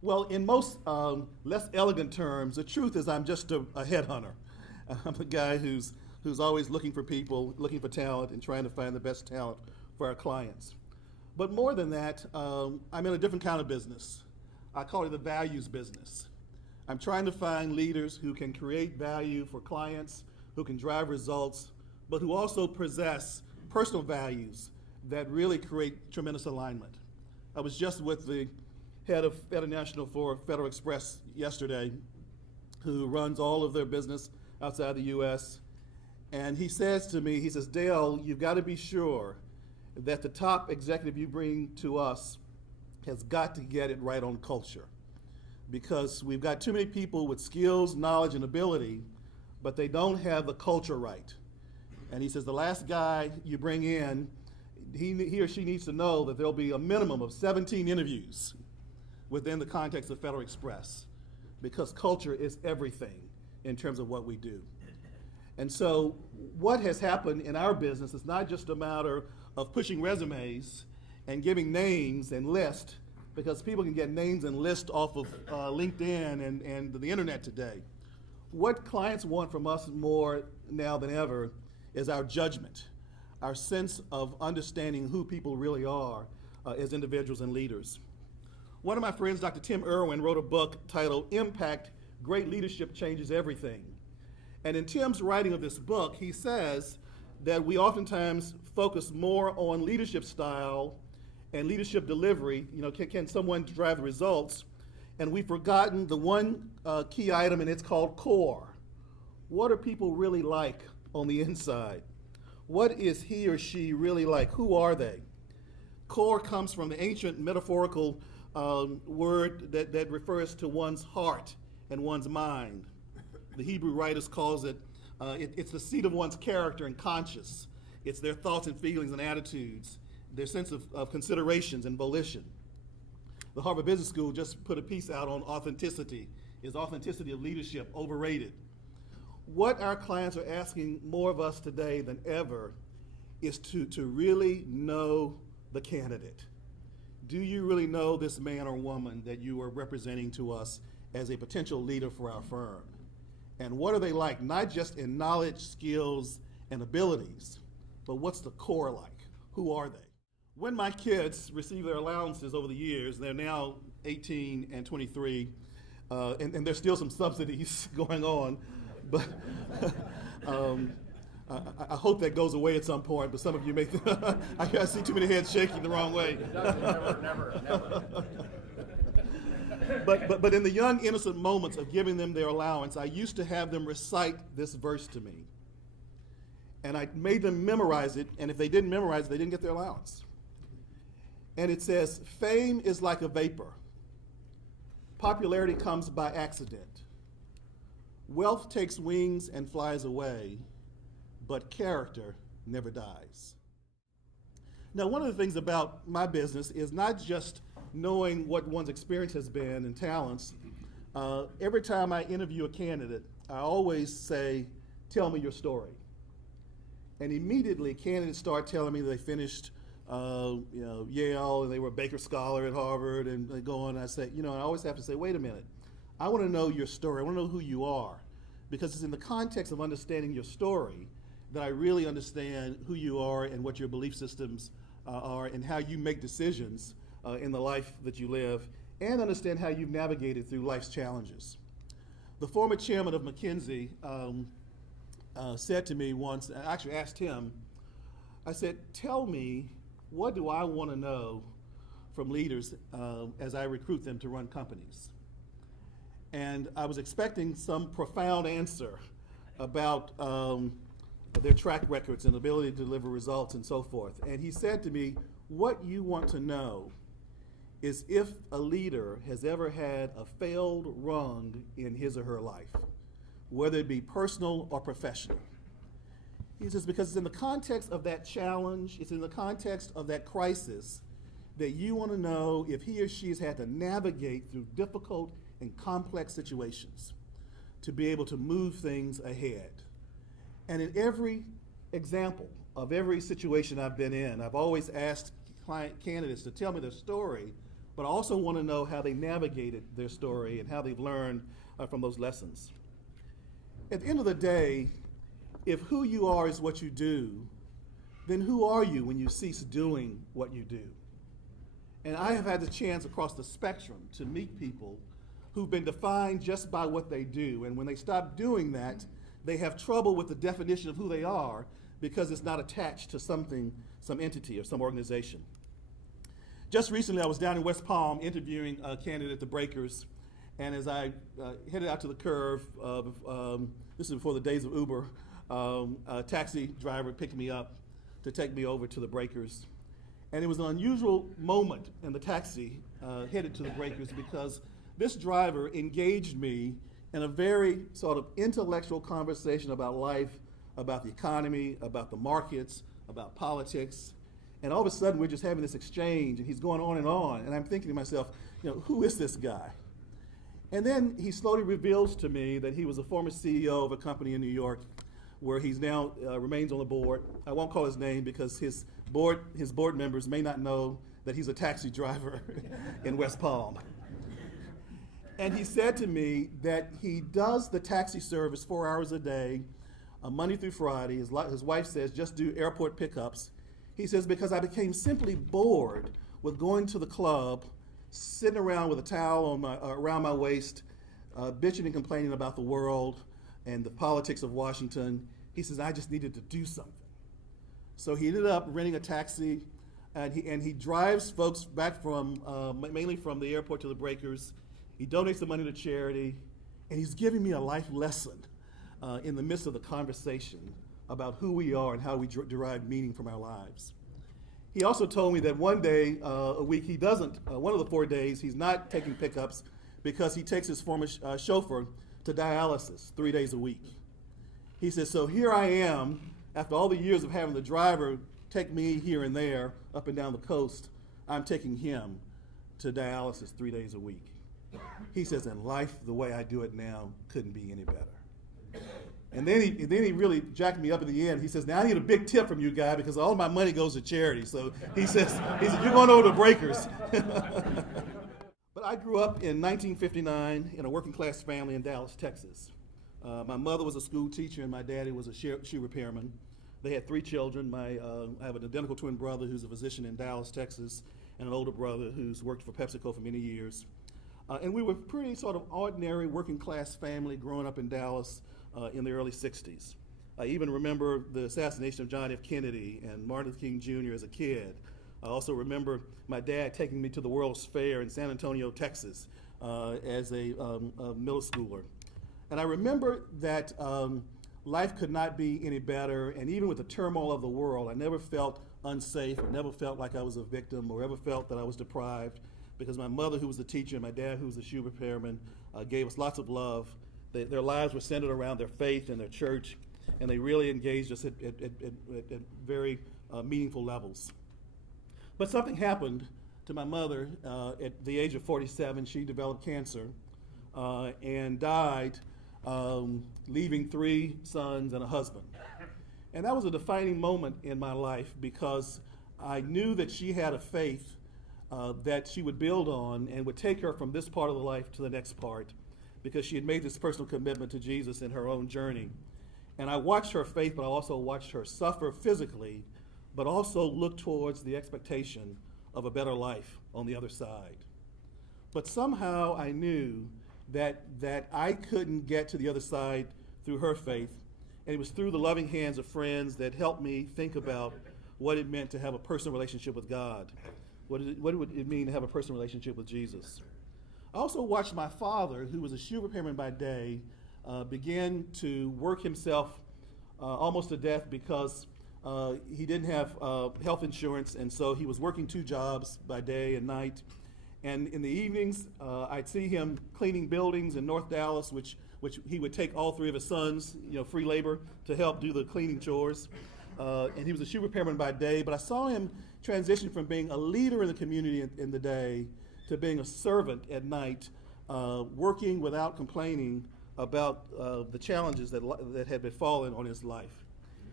Well, in most less elegant terms, the truth is I'm just a headhunter. I'm a guy who's always looking for people, looking for talent, and trying to find the best talent for our clients. But more than that, I'm in a different kind of business. I call it the values business. I'm trying to find leaders who can create value for clients, who can drive results, but who also possess personal values that really create tremendous alignment. I was just with the head of International for Federal Express yesterday, who runs all of their business outside the US. And he says to me, he says, Dale, you've got to be sure that the top executive you bring to us has got to get it right on culture. Because we've got too many people with skills, knowledge, and ability, but they don't have the culture right. And he says the last guy you bring in, he or she needs to know that there'll be a minimum of 17 interviews within the context of Federal Express, because culture is everything in terms of what we do. And so what has happened in our business is not just a matter of pushing resumes and giving names and lists, because people can get names and lists off of LinkedIn and the internet today. What clients want from us more now than ever is our judgment, our sense of understanding who people really are as individuals and leaders. One of my friends, Dr. Tim Irwin, wrote a book titled Impact: Great Leadership Changes Everything. And in Tim's writing of this book, he says that we oftentimes focus more on leadership style and leadership delivery. You know, can someone drive the results? And we've forgotten the one key item, and it's called core. What are people really like on the inside? What is he or she really like? Who are they? Core comes from the ancient metaphorical word that refers to one's heart and one's mind. The Hebrew writers calls it's the seat of one's character and conscience. It's their thoughts and feelings and attitudes, their sense of considerations and volition. The Harvard Business School just put a piece out on authenticity. Is authenticity of leadership overrated? What our clients are asking more of us today than ever is to really know the candidate. Do you really know this man or woman that you are representing to us as a potential leader for our firm? And what are they like, not just in knowledge, skills, and abilities, but what's the core like? Who are they? When my kids receive their allowances over the years, they're now 18 and 23, and there's still some subsidies going on, but I hope that goes away at some point, but some of you may think, I see too many heads shaking the wrong way. Never. But in the young, innocent moments of giving them their allowance, I used to have them recite this verse to me. And I made them memorize it, and if they didn't memorize it, they didn't get their allowance. And it says, fame is like a vapor. Popularity comes by accident. Wealth takes wings and flies away, but character never dies. Now, one of the things about my business is not just knowing what one's experience has been and talents. Every time I interview a candidate, I always say, tell me your story. And immediately candidates start telling me they finished Yale, and they were a Baker Scholar at Harvard, and they go on, and I say, and I always have to say, wait a minute, I want to know your story, I want to know who you are, because it's in the context of understanding your story that I really understand who you are and what your belief systems are and how you make decisions in the life that you live, and understand how you've navigated through life's challenges. The former chairman of McKinsey said to me once, I actually asked him, I said, tell me, what do I want to know from leaders as I recruit them to run companies? And I was expecting some profound answer about their track records and ability to deliver results and so forth. And he said to me, what you want to know is if a leader has ever had a failed rung in his or her life, whether it be personal or professional. He says, because it's in the context of that challenge, it's in the context of that crisis that you want to know if he or she has had to navigate through difficult and complex situations to be able to move things ahead. And in every example of every situation I've been in, I've always asked client candidates to tell me their story but I also want to know how they navigated their story and how they've learned from those lessons. At the end of the day, if who you are is what you do, then who are you when you cease doing what you do? And I have had the chance across the spectrum to meet people who've been defined just by what they do. And when they stop doing that, they have trouble with the definition of who they are because it's not attached to something, some entity or some organization. Just recently, I was down in West Palm interviewing a candidate at the Breakers. And as I headed out to the curve, this is before the days of Uber, a taxi driver picked me up to take me over to the Breakers. And it was an unusual moment in the taxi headed to the Breakers because this driver engaged me in a very sort of intellectual conversation about life, about the economy, about the markets, about politics. And all of a sudden, we're just having this exchange, and he's going on, and I'm thinking to myself, who is this guy? And then he slowly reveals to me that he was a former CEO of a company in New York where he's now remains on the board. I won't call his name because his board members may not know that he's a taxi driver in West Palm. And he said to me that he does the taxi service 4 hours a day, Monday through Friday. His wife says just do airport pickups. He says, because I became simply bored with going to the club, sitting around with a towel around my waist, bitching and complaining about the world and the politics of Washington. He says, I just needed to do something. So he ended up renting a taxi, and he drives folks back from, mainly from the airport to the Breakers. He donates the money to charity, and he's giving me a life lesson in the midst of the conversation about who we are and how we derive meaning from our lives. He also told me that one day a week he doesn't, one of the 4 days, he's not taking pickups because he takes his former chauffeur to dialysis 3 days a week. He says, so here I am, after all the years of having the driver take me here and there, up and down the coast, I'm taking him to dialysis 3 days a week. He says, and life, the way I do it now, couldn't be any better. And then he really jacked me up at the end. He says, now I need a big tip from you, guy, because all of my money goes to charity. So he says, you're going over to Breakers. But I grew up in 1959 in a working class family in Dallas, Texas. My mother was a school teacher and my daddy was a shoe repairman. They had 3 children. I have an identical twin brother who's a physician in Dallas, Texas, and an older brother who's worked for PepsiCo for many years. And we were a pretty sort of ordinary working class family growing up in Dallas in the early 60s. I even remember the assassination of John F. Kennedy and Martin Luther King Jr. as a kid. I also remember my dad taking me to the World's Fair in San Antonio, Texas as a middle schooler. And I remember that life could not be any better, and even with the turmoil of the world, I never felt unsafe, or never felt like I was a victim, or ever felt that I was deprived, because my mother, who was a teacher, and my dad, who was a shoe repairman, gave us lots of love. Their lives were centered around their faith and their church, and they really engaged us at very meaningful levels. But something happened to my mother at the age of 47. She developed cancer and died, leaving 3 sons and a husband. And that was a defining moment in my life because I knew that she had a faith that she would build on and would take her from this part of the life to the next part, because she had made this personal commitment to Jesus in her own journey. And I watched her faith, but I also watched her suffer physically, but also look towards the expectation of a better life on the other side. But somehow I knew that I couldn't get to the other side through her faith, and it was through the loving hands of friends that helped me think about what it meant to have a personal relationship with God. What would it mean to have a personal relationship with Jesus? I also watched my father, who was a shoe repairman by day, begin to work himself almost to death because he didn't have health insurance, and so he was working 2 jobs by day and night. And in the evenings, I'd see him cleaning buildings in North Dallas, which he would take all 3 of his sons, free labor, to help do the cleaning chores. And he was a shoe repairman by day, but I saw him transition from being a leader in the community in the day to being a servant at night, working without complaining about the challenges that had befallen on his life.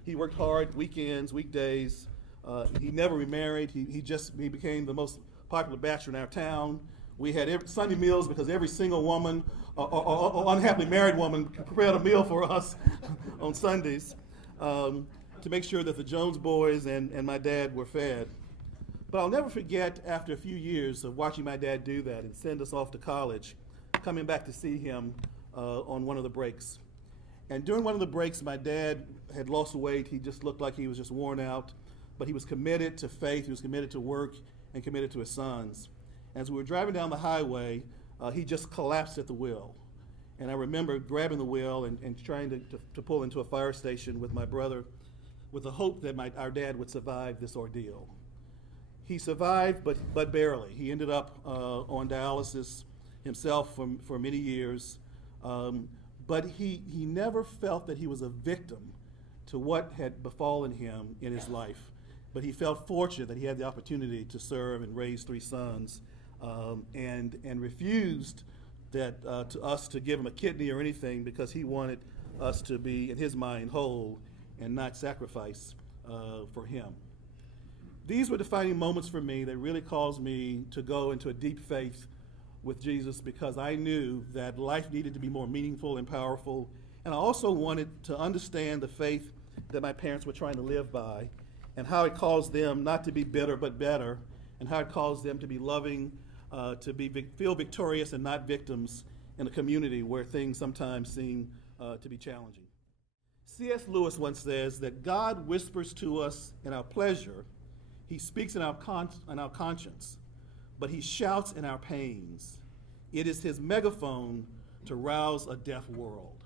He worked hard weekends, weekdays. He never remarried. He became the most popular bachelor in our town. We had Sunday meals because every single woman or unhappily married woman prepared a meal for us on Sundays to make sure that the Jones boys and my dad were fed. But I'll never forget, after a few years of watching my dad do that and send us off to college, coming back to see him on one of the breaks. And during one of the breaks, my dad had lost weight. He just looked like he was just worn out, but he was committed to faith, he was committed to work, and committed to his sons. As we were driving down the highway, he just collapsed at the wheel. And I remember grabbing the wheel and trying to pull into a fire station with my brother with the hope that our dad would survive this ordeal. He survived, but barely. He ended up on dialysis himself for many years. But he never felt that he was a victim to what had befallen him in his life. But he felt fortunate that he had the opportunity to serve and raise 3 sons, and refused that to us to give him a kidney or anything because he wanted us to be, in his mind, whole and not sacrifice for him. These were defining moments for me that really caused me to go into a deep faith with Jesus, because I knew that life needed to be more meaningful and powerful. And I also wanted to understand the faith that my parents were trying to live by, and how it caused them not to be bitter but better, and how it caused them to be loving, to feel victorious and not victims in a community where things sometimes seem to be challenging. C.S. Lewis once says that God whispers to us in our pleasure, he speaks in our conscience, but he shouts in our pains. It is his megaphone to rouse a deaf world.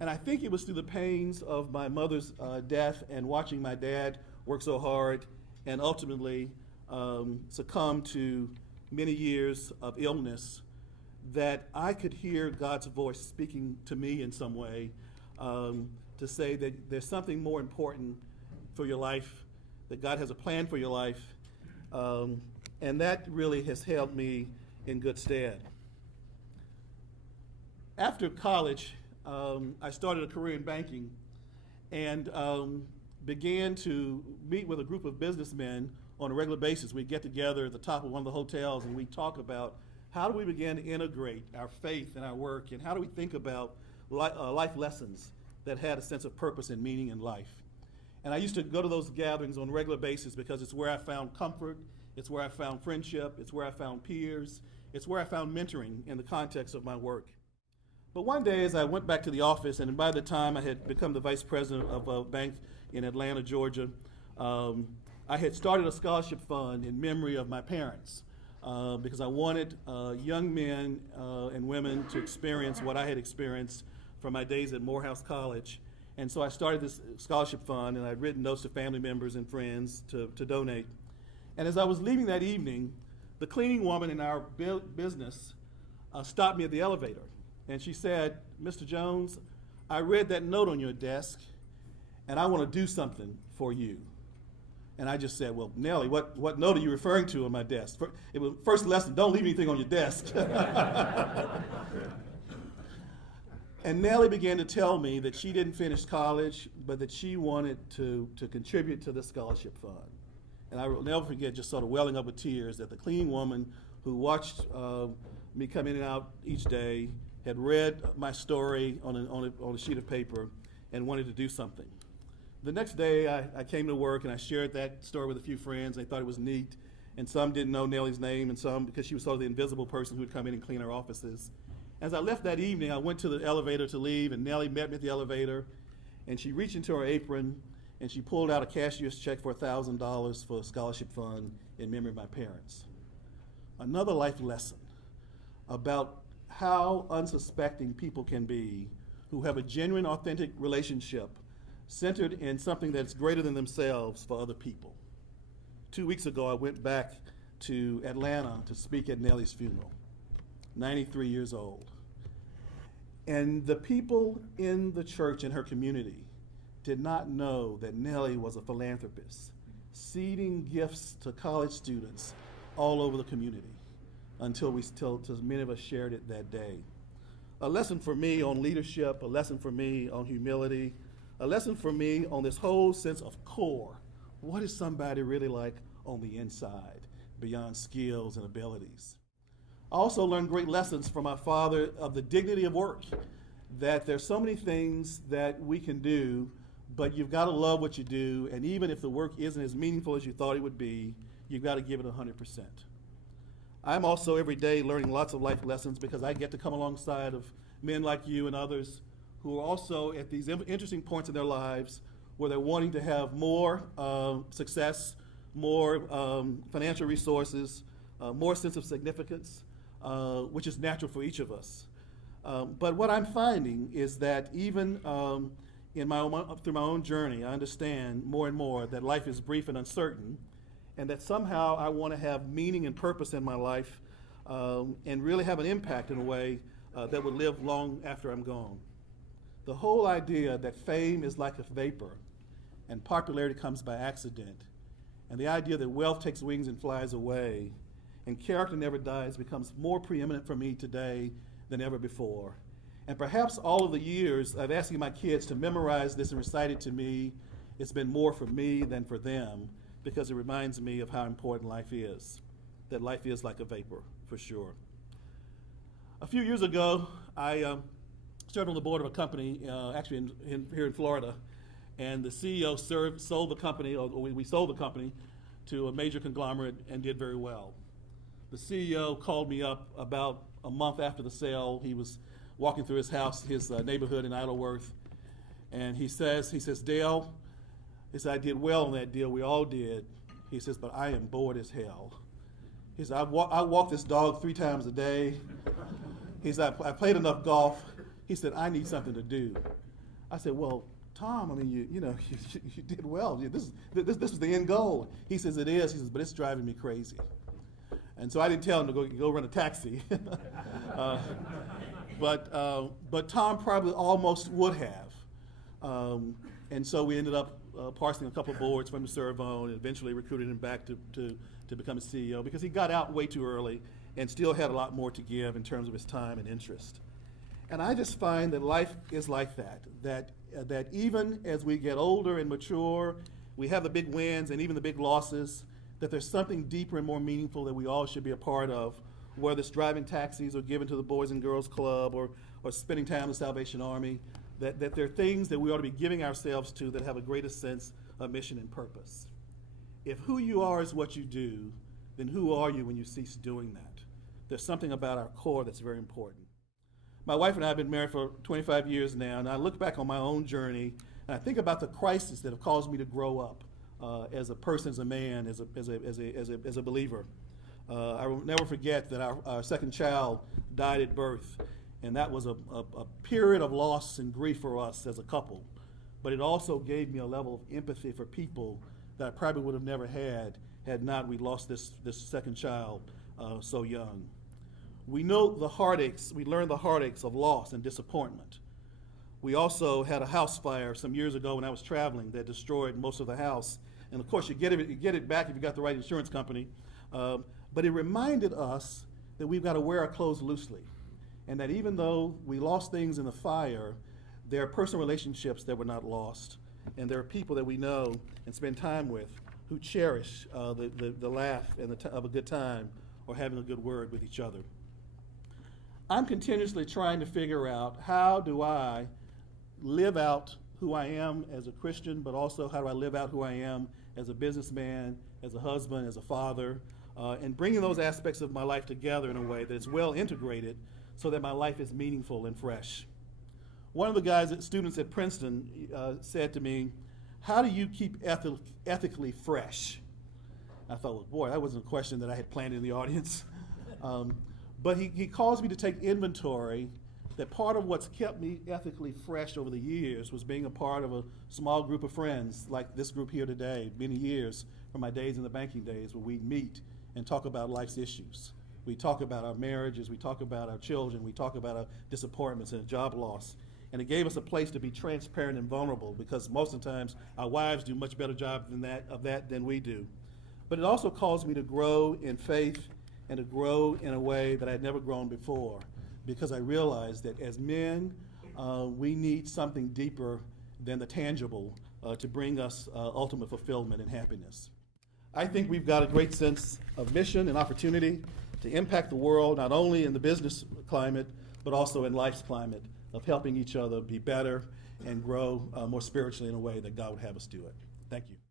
And I think it was through the pains of my mother's death and watching my dad work so hard and ultimately succumb to many years of illness that I could hear God's voice speaking to me in some way to say that there's something more important for your life, that God has a plan for your life, and that really has held me in good stead. After college, I started a career in banking and began to meet with a group of businessmen on a regular basis. We'd get together at the top of one of the hotels and we'd talk about how do we begin to integrate our faith in our work, and how do we think about life lessons that had a sense of purpose and meaning in life. And I used to go to those gatherings on a regular basis because it's where I found comfort, it's where I found friendship, it's where I found peers, it's where I found mentoring in the context of my work. But one day as I went back to the office, and by the time I had become the vice president of a bank in Atlanta, Georgia, I had started a scholarship fund in memory of my parents because I wanted young men and women to experience what I had experienced from my days at Morehouse College. And so I started this scholarship fund, and I'd written notes to family members and friends to donate. And as I was leaving that evening, the cleaning woman in our business stopped me at the elevator. And she said, "Mr. Jones, I read that note on your desk, and I want to do something for you." And I just said, "Well, Nellie, what note are you referring to on my desk?" It was first lesson, don't leave anything on your desk. And Nellie began to tell me that she didn't finish college, but that she wanted to contribute to the scholarship fund. And I will never forget just sort of welling up with tears that the cleaning woman who watched me come in and out each day had read my story on a sheet of paper and wanted to do something. The next day I came to work and I shared that story with a few friends. They thought it was neat, and some didn't know Nellie's name, and some because she was sort of the invisible person who would come in and clean our offices. As I left that evening, I went to the elevator to leave, and Nellie met me at the elevator, and she reached into her apron and she pulled out a cashier's check for $1,000 for a scholarship fund in memory of my parents. Another life lesson about how unsuspecting people can be who have a genuine, authentic relationship centered in something that's greater than themselves for other people. 2 weeks ago, I went back to Atlanta to speak at Nellie's funeral, 93 years old. And the people in the church in her community did not know that Nellie was a philanthropist, seeding gifts to college students all over the community until many of us shared it that day. A lesson for me on leadership, a lesson for me on humility, a lesson for me on this whole sense of core. What is somebody really like on the inside? beyond skills and abilities. I also learned great lessons from my father of the dignity of work, that there's so many things that we can do, but you've got to love what you do, and even if the work isn't as meaningful as you thought it would be, you've got to give it 100%. I'm also every day learning lots of life lessons because I get to come alongside of men like you and others who are also at these interesting points in their lives where they're wanting to have more success, more financial resources, more sense of significance, which is natural for each of us. But what I'm finding is that even through my own journey, I understand more and more that life is brief and uncertain, and that somehow I want to have meaning and purpose in my life and really have an impact in a way that would live long after I'm gone. The whole idea that fame is like a vapor and popularity comes by accident, and the idea that wealth takes wings and flies away and character never dies becomes more preeminent for me today than ever before. And perhaps all of the years of asking my kids to memorize this and recite it to me, it's been more for me than for them, because it reminds me of how important life is, that life is like a vapor, for sure. A few years ago, I served on the board of a company, actually here in Florida, and the CEO sold the company, or we sold the company to a major conglomerate and did very well. The CEO called me up about a month after the sale. He was walking through his house, his neighborhood in Idleworth, and he says, Dale, he said, I did well on that deal, we all did. He says, but I am bored as hell. He said, I walk this dog 3 times a day. He said, I played enough golf. He said, I need something to do. I said, well, Tom, I mean, you did well. This was the end goal. He says, it is. He says, but it's driving me crazy. And so I didn't tell him to go run a taxi. But Tom probably almost would have. And so we ended up parsing a couple of boards from him to serve on, and eventually recruited him back to become a CEO because he got out way too early and still had a lot more to give in terms of his time and interest. And I just find that life is like that even as we get older and mature, we have the big wins and even the big losses, that there's something deeper and more meaningful that we all should be a part of, whether it's driving taxis or giving to the Boys and Girls Club or spending time in the Salvation Army, that there are things that we ought to be giving ourselves to that have a greater sense of mission and purpose. If who you are is what you do, then who are you when you cease doing that? There's something about our core that's very important. My wife and I have been married for 25 years now, and I look back on my own journey, and I think about the crises that have caused me to grow up as a person, as a man, as a believer. I will never forget that our second child died at birth, and that was a period of loss and grief for us as a couple. But it also gave me a level of empathy for people that I probably would have never had not we lost this second child so young. We know the heartaches, we learned the heartaches of loss and disappointment. We also had a house fire some years ago when I was traveling that destroyed most of the house. And of course, you get it back if you got the right insurance company. But it reminded us that we've got to wear our clothes loosely. And that even though we lost things in the fire, there are personal relationships that were not lost. And there are people that we know and spend time with who cherish the laugh and of a good time or having a good word with each other. I'm continuously trying to figure out, how do I live out who I am as a Christian, but also how do I live out who I am as a businessman, as a husband, as a father, and bringing those aspects of my life together in a way that is well integrated so that my life is meaningful and fresh. One of the students at Princeton said to me, how do you keep ethically fresh? I thought, well, boy, that wasn't a question that I had planned in the audience. But he caused me to take inventory that part of what's kept me ethically fresh over the years was being a part of a small group of friends like this group here today, many years from my days in the banking days, where we'd meet and talk about life's issues. We talk about our marriages, we talk about our children, we talk about our disappointments and job loss. And it gave us a place to be transparent and vulnerable, because most of the times our wives do a much better job than we do. But it also caused me to grow in faith and to grow in a way that I'd never grown before, because I realized that as men, we need something deeper than the tangible to bring us ultimate fulfillment and happiness. I think we've got a great sense of mission and opportunity to impact the world, not only in the business climate, but also in life's climate of helping each other be better and grow more spiritually in a way that God would have us do it. Thank you.